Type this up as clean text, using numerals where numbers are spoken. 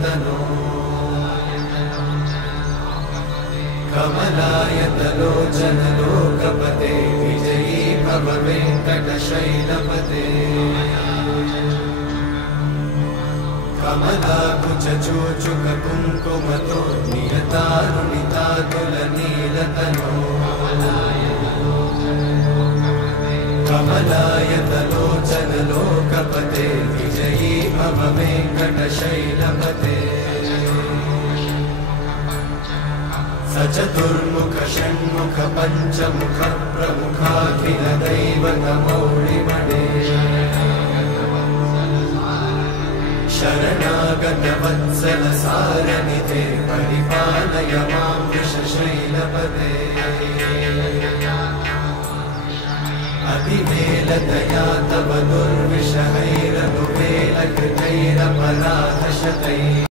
शैलतनो कमलायतलोचन लोकपते विजयी भव वेङ्कटशैलपते कमलाकुचूचुक कुङ्कुमतो नियतारुणितातुलनीलतनो कमलायतलोचन लोकपते विजयी भव वेङ्कटशैलपते सचतुर्मुख षण्मुख पञ्चमुख प्रमुखाखिल दैवतमौलिमणे शरणागत वत्सल सारनिधे परिपालय मां वृषशैलपते अतिवेलतया तव दुर्विषहैरनुवेलकृतैरपराधशतैः